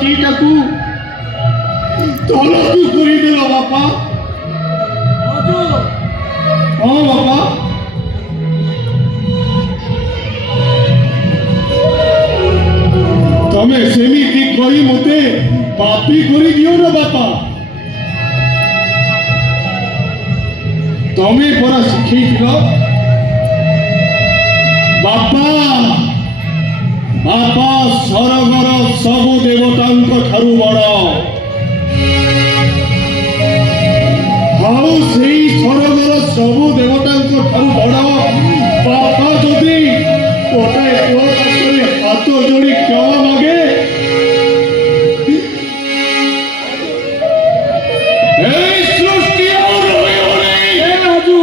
ଦିଟାକୁ ତଳକୁ କରିଦେଲ ବାପା। ହଁ ବାପା, ତମେ ସେମିତି କହି ମତେ ପାପୀ କରିଦିଅ ନା ବାପା। ତମେ ପରା ଶିଖେଇଥିଲ ବାପା ବାପା ସରଗର ସବୁ ଦେବତାଙ୍କ ଠାରୁ ବଡ଼। ଆଉ ସେଇ ସରଗର ସବୁ ଦେବତାଙ୍କ ଠାରୁ ବଡ଼ ବାପା ଯଦି ଗୋଟାଏ ପୁଅ ପାଖରେ ହାତ ଯୋଡ଼ି କ୍ଷମା ମାଗେ, এই সৃষ্টি আর রইবনি। হে রাজু,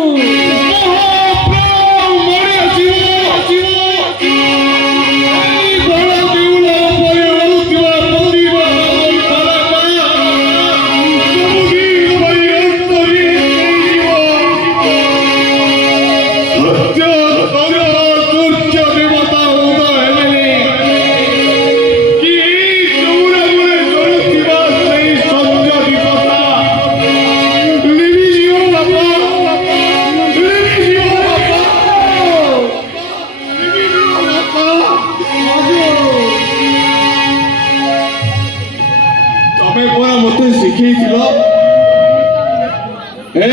মহাপ্রভু মরে আসিব। এই বড় দেউল পরে হউଥିବା ପରିବାର ତାରକା ସବୁଦିନ ପାଇଁ ଅନ୍ତରି ହେଇଯିବ। ସତ୍ୟ ସୂର୍ଯ୍ୟ ଦେବତା ଉଦୟ ହେଲେଣି କି ଏଇ ଚଉରା ମୂଳେ ଜଳୁଥିବା ସେଇ ସଞ୍ଜ ଦୀପଟା ଲିଭିଯିବ ବାପା, ଲିଭିଯିବ ବାପା, ଲିଭିଯିବ ବାପା। ତମେ ପରା ମତେ ଶିଖେଇଥିଲ ଏ